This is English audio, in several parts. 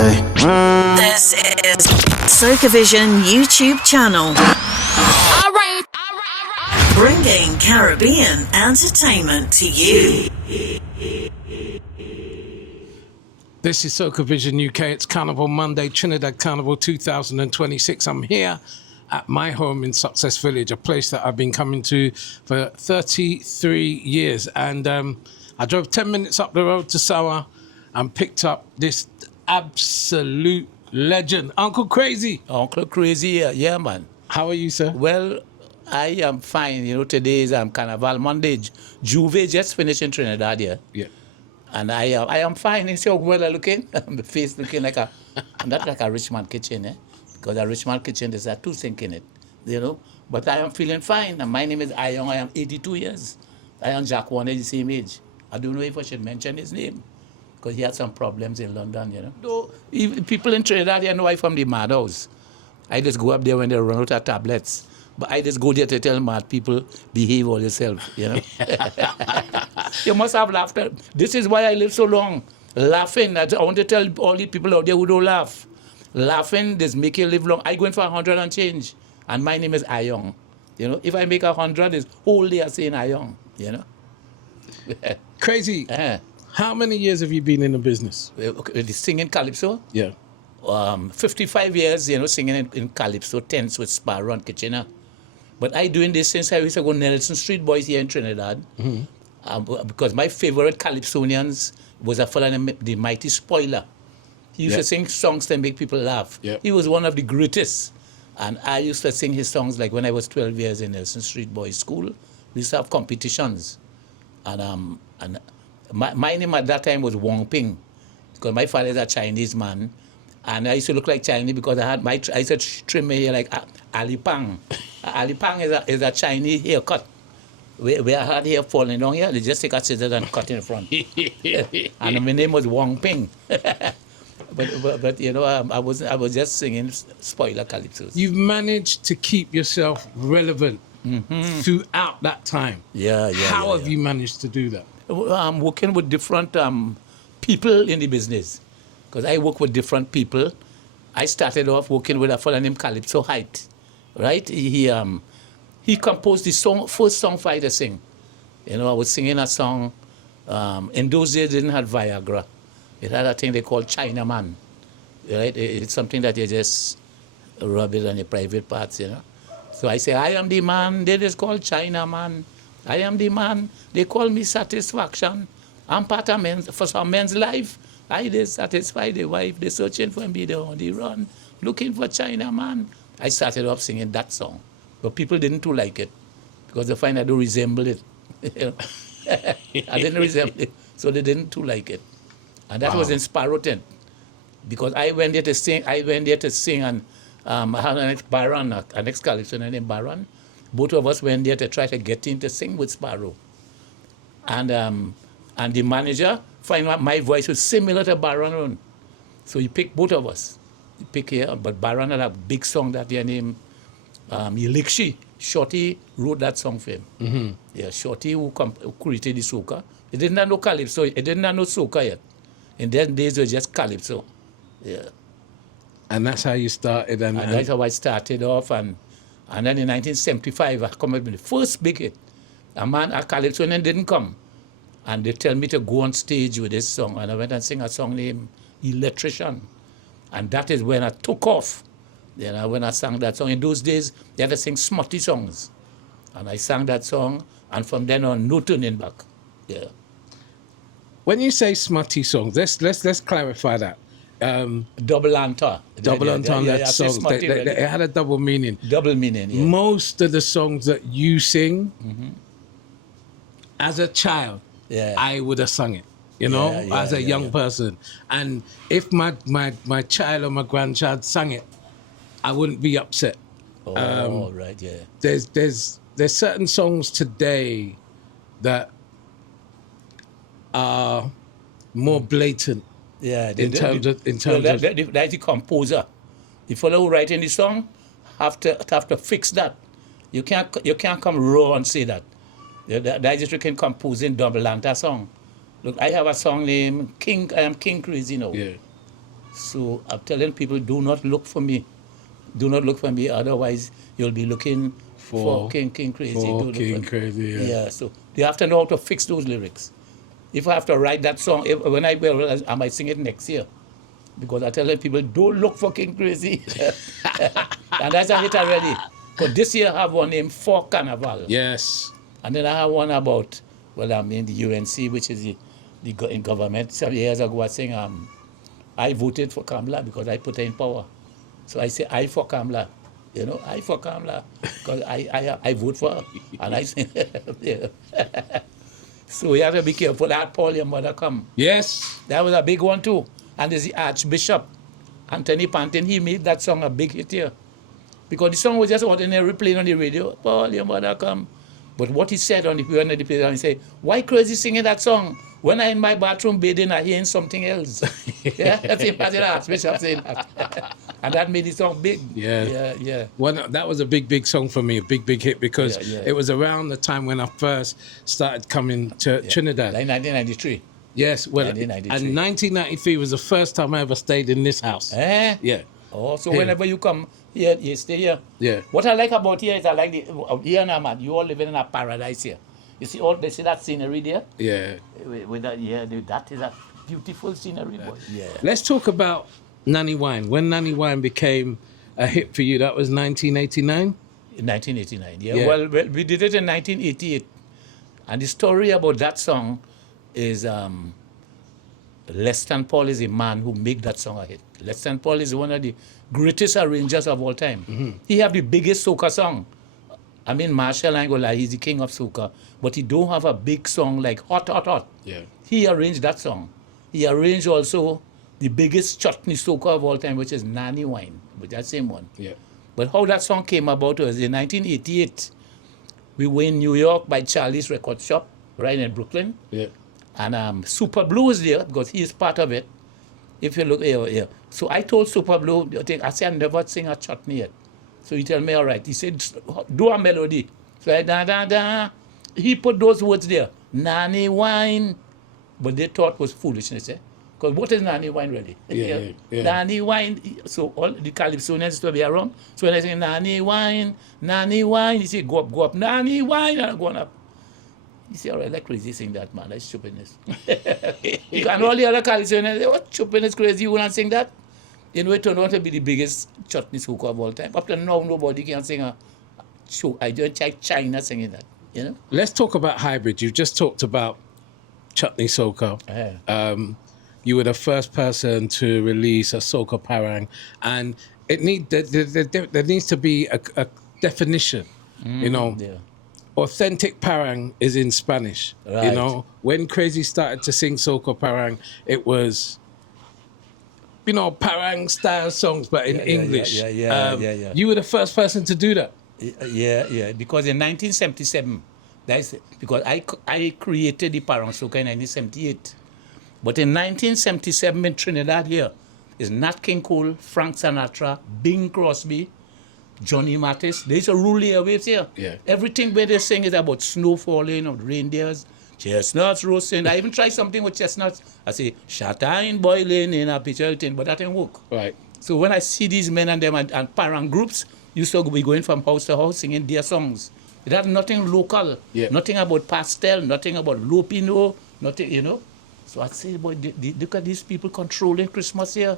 Okay. This is Socavision YouTube channel. All right. Bringing Caribbean entertainment to you. This is Socavision UK. It's Carnival Monday, Trinidad Carnival 2026. I'm here at my home in Success Village, a place that I've been coming to for 33 years. And I drove 10 minutes up the road to Soca and picked up this absolute legend, Uncle Crazy. Uncle Crazy, yeah, man. How are you, sir? Well, I am fine. You know, today is Carnival Monday. Juve just finished in Trinidad here. Yeah. And I am fine. You see how well I'm looking? My face looking like not like a rich man kitchen, eh? Because a rich man kitchen, there's a two sink in it, you know. But I am feeling fine. And my name is Ayoung. I am 82 years. I am Jack Warner, the same age. I don't know if I should mention his name, because he had some problems in London, you know. Though even people in Trinidad, they know I from the madhouse. I just go up there when they run out of tablets. But I just go there to tell mad people, behave all yourself, you know. You must have laughter. This is why I live so long. Laughing. I want to tell all the people out there who don't laugh. Laughing does make you live long. I go in for 100 and change. And my name is Ayoung. You know, if I make 100, it's whole day I saying Ayoung, you know. Crazy. How many years have you been in the business? Singing Calypso? Yeah. 55 years, you know, singing in Calypso, tents with Sparrow and Kitchener. But I doing this since I used to go Nelson Street Boys here in Trinidad. Mm-hmm. Because my favorite Calypsonians was a fellow named the Mighty Spoiler. He used to sing songs that make people laugh. Yep. He was one of the greatest. And I used to sing his songs like when I was 12 years in Nelson Street Boys School. We used to have competitions. And my name at that time was Wong Ping, because my father is a Chinese man. And I used to look like Chinese because I used to trim my hair like Ali Pang. Ali Pang is a Chinese haircut. Where I had hair falling down here, they just take a scissors and cut in front. And my name was Wong Ping. but you know, I was just singing spoiler calypsos. You've managed to keep yourself relevant throughout that time. Yeah. How have you managed to do that? I'm working with different people in the business, because I work with different people. I started off working with a fellow named Calypso Height, right? He composed the first song for I to sing. You know, I was singing a song. In those days, they didn't have Viagra. It had a thing they called Chinaman, right? It's something that you just rub it on your private parts, you know. So I say, I am the man, they just call Chinaman. I am the man, they call me Satisfaction. I'm part of for some men's life. I just satisfy the wife, they searching for me, they on the run, looking for Chinaman. I started off singing that song, but people didn't too like it, because they find I don't resemble it. I didn't resemble it, so they didn't too like it. And that was in Sparrow Tent, because I went there to sing, and I had an ex-Baron, an ex-Calypso named Baron. Both of us went there to try to get in to sing with Sparrow. And the manager found out my voice was similar to Baron. So he picked both of us. He picked here, but Baron had a big song that year named Yelikshi. Shorty wrote that song for him. Mm-hmm. Yeah, Shorty who created the Soca. He didn't know Calypso, he didn't know Soca yet. In those days, it was just Calypso. Yeah. And that's how you started? And that's how I started off. And then in 1975, I come up with the first big hit. A Calypsonian didn't come. And they tell me to go on stage with this song. And I went and sang a song named Electrician. And that is when I took off. Then when I sang that song. In those days, they had to sing smutty songs. And I sang that song. And from then on, no turning back. Yeah. When you say smutty songs, let's clarify that. Double entendre. Double entendre, that songs. They had a double meaning. Double meaning, yeah. Most of the songs that you sing, as a child, I would have sung it, you know, as a young person. And if my child or my grandchild sang it, I wouldn't be upset. Right, yeah. There's certain songs today that are more blatant. Yeah, in terms of that's the composer. The fellow who writing the song have to fix that. You can't come raw and say that. That is just composing double entendre song. Look, I have a song named King. I am King Crazy now. Yeah. So I'm telling people, do not look for me. Do not look for me, otherwise you'll be looking for King Crazy. For King Crazy, yeah. So you have to know how to fix those lyrics. If I have to write that song, I might sing it next year. Because I tell people, don't look for King Crazy. And that's a hit already. But this year I have one named For Carnival. Yes. And then I have one about, I'm in the UNC, which is in government. Some years ago I was saying, I voted for Kamala because I put her in power. So I say, I for Kamala. I for Kamala. Because I vote for her. And I say, yeah. So you have to be careful. That Paul, your mother come. Yes. That was a big one too. And there's the Archbishop, Anthony Pantin. He made that song a big hit here. Because the song was just ordinary playing on the radio. Paul, your mother come. But what he said on the play, he said, why Crazy singing that song? When I'm in my bathroom bathing, I hearing something else. Yeah, that's the Archbishop saying that. And that made the song big. Yeah. Well, that was a big song for me, a big hit, because it was around the time when I first started coming to Trinidad. Like 1993. Yes, well, 1993. And 1993 was the first time I ever stayed in this house. Yeah. Oh, so whenever you come here, you stay here. Yeah. What I like about here is I like here now, man. You all living in a paradise here. You see that scenery there? Yeah. With that is a beautiful scenery, boy. Yeah. Let's talk about Nanny Wine. When Nanny Wine became a hit for you, that was 1989? In 1989, yeah. Well, we did it in 1988. And the story about that song is Leston Paul is a man who made that song a hit. Leston Paul is one of the greatest arrangers of all time. Mm-hmm. He have the biggest soca song. I mean, Marshall, I ain't gonna lie, he's the king of soca. But he don't have a big song like Hot, Hot, Hot. Yeah. He arranged that song. He arranged also the biggest chutney soca of all time, which is Nanny Wine, with that same one. Yeah. But how that song came about was in 1988. We were in New York by Charlie's Record Shop, right in Brooklyn. Yeah. And Super Blue was there because he is part of it. If you look here. So I told Super Blue, I said, I never sing a chutney yet. So he told me, all right. He said, do a melody. So I, da, da, da. He put those words there, Nanny Wine. But they thought it was foolishness, eh? Because what is Nanny Wine really? Yeah. Nanny Wine. So all the Calypsonians to be around. So when I say Nanny Wine, you say, go up, Nanny Wine, and going up. You say, all right, like Crazy sing that, man. That's stupidness. And all the other Calypsonians say, what stupidness, Crazy, you want to sing that? It turned out to be the biggest chutney soca of all time. Up to now, nobody can sing a show. I don't check China singing that, Let's talk about hybrid. You just talked about chutney soca. You were the first person to release a soca parang, and there needs to be a definition, Yeah. Authentic parang is in Spanish. Right. When Crazy started to sing soca parang, it was, parang style songs, but in English. Yeah. You were the first person to do that. Yeah. Because in 1977, because I created the parang soca in 1978. But in 1977 in Trinidad here, is Nat King Cole, Frank Sinatra, Bing Crosby, Johnny Mathis. There's a rule airwaves here. Yeah. Everything where they sing is about snow falling, of reindeers, chestnuts roasting. I even tried something with chestnuts. I say, shine boiling in a pitcher thing, but that didn't work. Right. So when I see these men and them and parang groups, used to be going from house to house singing their songs. It had nothing local, nothing about pastel, nothing about lupino, nothing, So I say, boy, look at these people controlling Christmas here.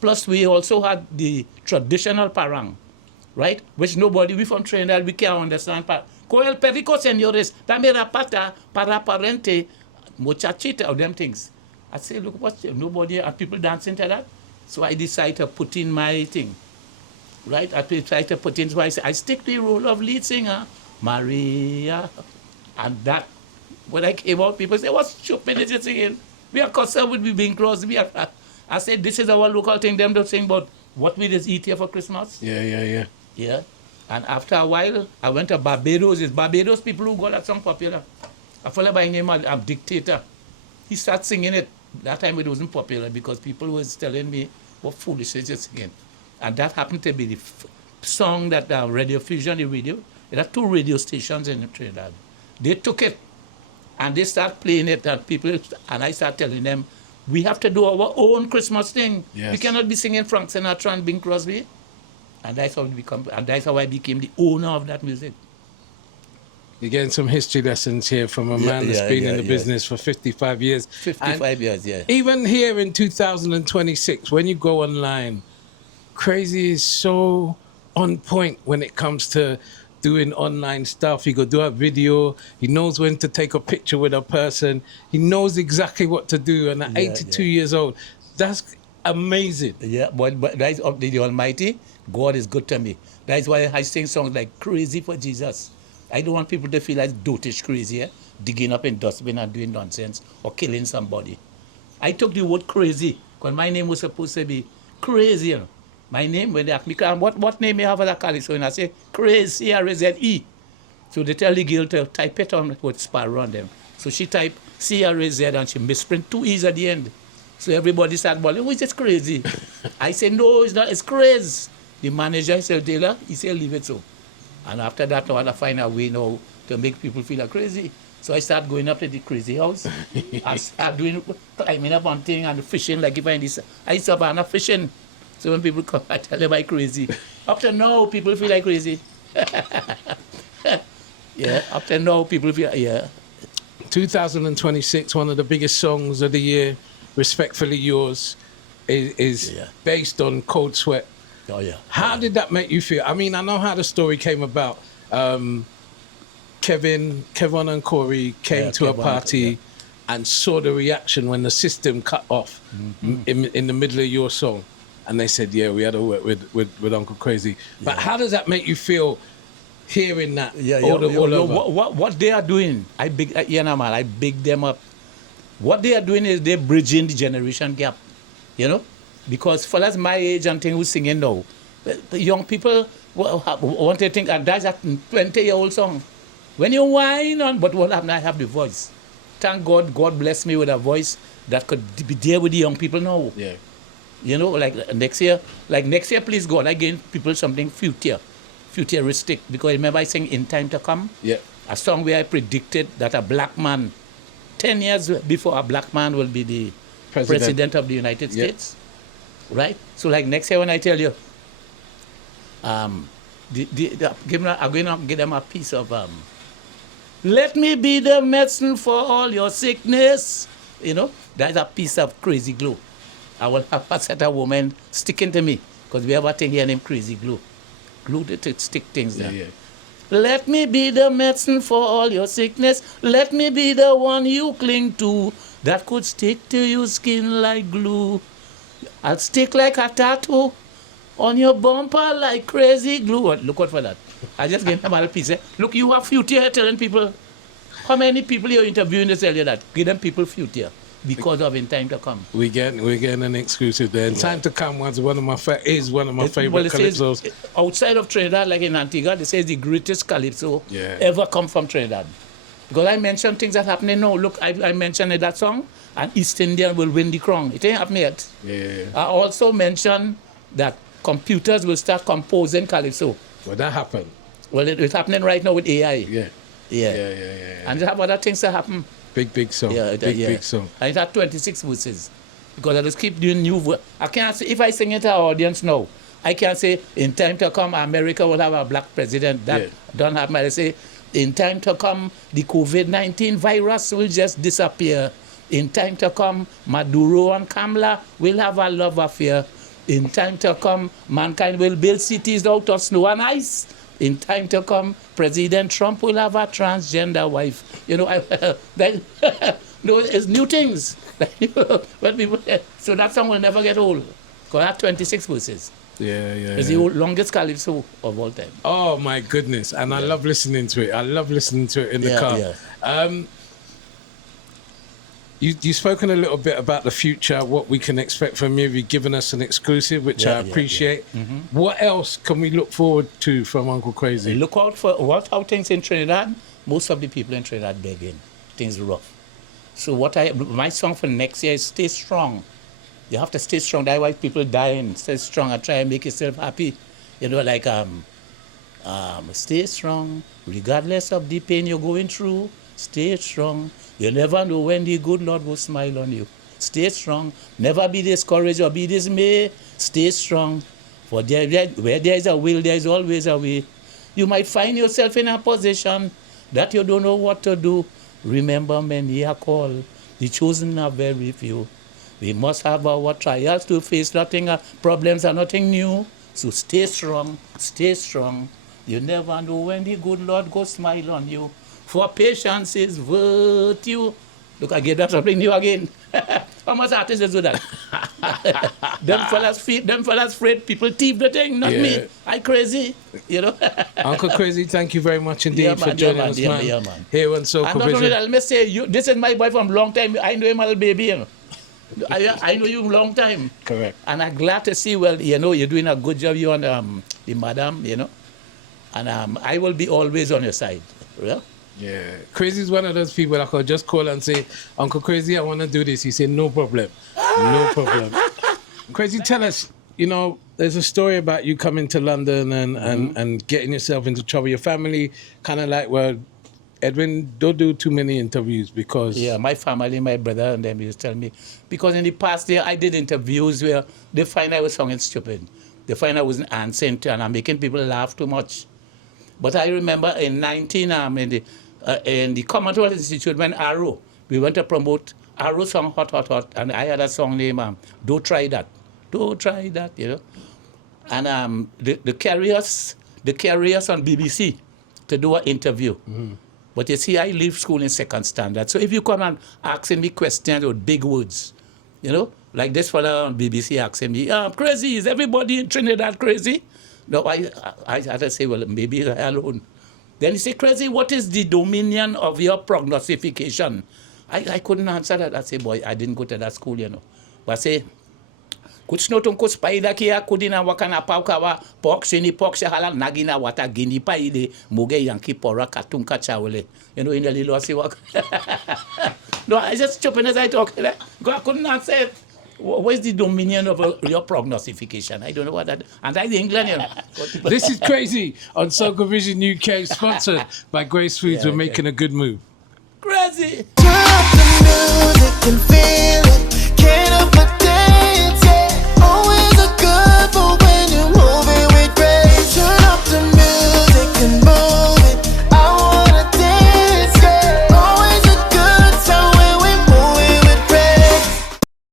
Plus, we also had the traditional parang, right? Which we from Trinidad, we can't understand. Coel perico, señores, dame rapata, para parente, muchachita, or them things. I say, look, nobody, are people dancing to that? So I decided to put in my thing, right? I decided to put in, so I say, I stick the role of lead singer, Maria, and that. When I came out, people say, what stupid is you singing? We are concerned with me being close. I said, this is our local thing. Them don't sing about what we just eat here for Christmas. Yeah. And after a while, I went to Barbados. It's Barbados people who got that song popular. A fellow by name of Dictator. He started singing it. That time it wasn't popular because people was telling me what foolishness you're singing. And that happened to be the song that Radio Fusion, the radio, there are 2 radio stations in Trinidad. They took it. And they start playing it, and I start telling them, We have to do our own Christmas thing. Yes. We cannot be singing Frank Sinatra and Bing Crosby. And that's how I became the owner of that music. You're getting some history lessons here from a man that's been in the business for 55 years. 55 years, yeah. Even here in 2026, when you go online, Crazy is so on point when it comes to doing online stuff. He could do a video. He knows when to take a picture with a person. He knows exactly what to do. And at 82 years old, that's amazing. Yeah, but that's up to the Almighty. God is good to me. That's why I sing songs like Crazy for Jesus. I don't want people to feel like dotish crazy, digging up in dustbin and doing nonsense or killing somebody. I took the word crazy because my name was supposed to be crazy. You know. My name, when they ask me, what name you have as a Calypso? And I say, Crazy, C-R-A-Z-E. So they tell the girl to type it on with sparrow on them. So she typed C-R-A-Z and she misprint 2 E's at the end. So everybody started bawling, oh, it's crazy. I said, no, it's not, it's crazy. The manager said, Taylor, he said, leave it so. And after that, I want to find a way now to make people feel like crazy. So I start going up to the crazy house. I start climbing up on things and fishing, like if I used to have fishing. So when people come, I tell them I'm crazy. Up to now, people feel like crazy. Yeah, up to now, people feel, 2026, one of the biggest songs of the year, Respectfully Yours, is based on Cold Sweat. Oh, yeah. How did that make you feel? I mean, I know how the story came about. Kevin and Corey came to a party and saw the reaction when the system cut off in the middle of your song. And they said, yeah, we had to work with Uncle Crazy. But how does that make you feel hearing that all over? What they are doing, I big them up. What they are doing is they're bridging the generation gap, you know? Because fellas my age and things who's singing now, the young people want to think, and that's a 20-year-old song. When you whine on, but what happened, I have the voice. Thank God, God blessed me with a voice that could be there with the young people now. Yeah. You know, like next year, please God, I give people something futuristic. Because remember I sang In Time to Come? Yeah. A song where I predicted that a black man, 10 years before, a black man will be the president of the United States. Right? So like next year when I tell you, I'm going to give them a piece of, let me be the medicine for all your sickness. You know, that's a piece of Crazy Glue. I will have a set of women sticking to me because we have a thing here named Crazy Glue. Glue to stick things there. Yeah. Let me be the medicine for all your sickness. Let me be the one you cling to that could stick to your skin like glue. I'll stick like a tattoo on your bumper like Crazy Glue. Look out for that. I just gave them a piece. Look, you have future telling people. How many people you're interviewing to tell you that? Give them people future because of In Time to Come. We're getting an exclusive there. In Time to Come is one of my favorite calypsos. Outside of Trinidad, like in Antigua, they say it's the greatest calypso ever come from Trinidad. Because I mentioned things that happening now. Look, I mentioned in that song, and East Indian will win the crown. It ain't happening yet. Yeah. I also mentioned that computers will start composing calypso. Well, that happened. Well, it's happening right now with AI. Yeah. And they have other things that happen. Big song. Big song. And it had 26 voices. Because I just keep doing new voices. I can't say, if I sing it to our audience now, I can't say, in time to come, America will have a black president. That don't happen. I say, in time to come, the COVID-19 virus will just disappear. In time to come, Maduro and Kamala will have a love affair. In time to come, mankind will build cities out of snow and ice. In time to come, President Trump will have a transgender wife. You know, it's new things. When people, so that song will never get old. Because I have 26 verses. It's the longest calypso of all time. Oh my goodness. And I love listening to it. I love listening to it in the car. You've spoken a little bit about the future, what we can expect from you. You've given us an exclusive, which I appreciate. What else can we look forward to from Uncle Crazy? Look out for how things in Trinidad. Most of the people in Trinidad begging. Things rough. So my song for next year is Stay Strong. You have to stay strong. That's why people dying. Stay strong and try and make yourself happy. You know, like stay strong, regardless of the pain you're going through. Stay strong. You never know when the good Lord will smile on you. Stay strong. Never be discouraged or be dismayed. Stay strong. For where there is a will, there is always a way. You might find yourself in a position that you don't know what to do. Remember, many are called. The chosen are very few. We must have our trials to face. Problems are nothing new. So stay strong. Stay strong. You never know when the good Lord goes smile on you. For patience is virtue. Look, I get that something new again. How much artists do that? them fellas afraid people thief the thing, not me. I crazy, Uncle Crazy, thank you very much indeed for joining us, man. Here on Soca And not only that, let me say, this is my boy from long time. I know him a little baby, I know you long time. Correct. And I'm glad to see, you're doing a good job, you and the madam, And I will be always on your side. Yeah? Yeah. Crazy's one of those people I could just call and say, Uncle Crazy, I want to do this. He said, no problem. No problem. Crazy, tell us, there's a story about you coming to London and getting yourself into trouble. Your family kind of like, well, Edwin, don't do too many interviews because... Yeah, my family, my brother and them used to tell me. Because in the past year, I did interviews where they find I was sounding stupid. They find I wasn't answering and I'm making people laugh too much. But I remember in the Commonwealth Institute when Arrow, we went to promote Arrow song Hot, Hot, Hot, and I had a song named Don't Try That. Don't try that, And the carriers on BBC to do an interview. Mm-hmm. But you see, I leave school in second standard. So if you come and asking me questions with big words, like this fellow on BBC asking me, crazy, is everybody in Trinidad crazy? No, I had to say, well, maybe I alone. Then he said, Crazy, what is the dominion of your prognostication? I couldn't answer that. I say, boy, I didn't go to that school, But I say, kuchnotung ko spider kia kudina wakana paukawa poksini poksha hala nagina wata gini paide muge yanki pora katunka chawle. In the little wak. No, I just chopping as I talk. I couldn't answer it. What is the dominion of your prognostication? I don't know what that... And I England, This is Crazy on Socavision UK, sponsored by Grace Foods. We're making a good move. Crazy! Drop the music and feel it.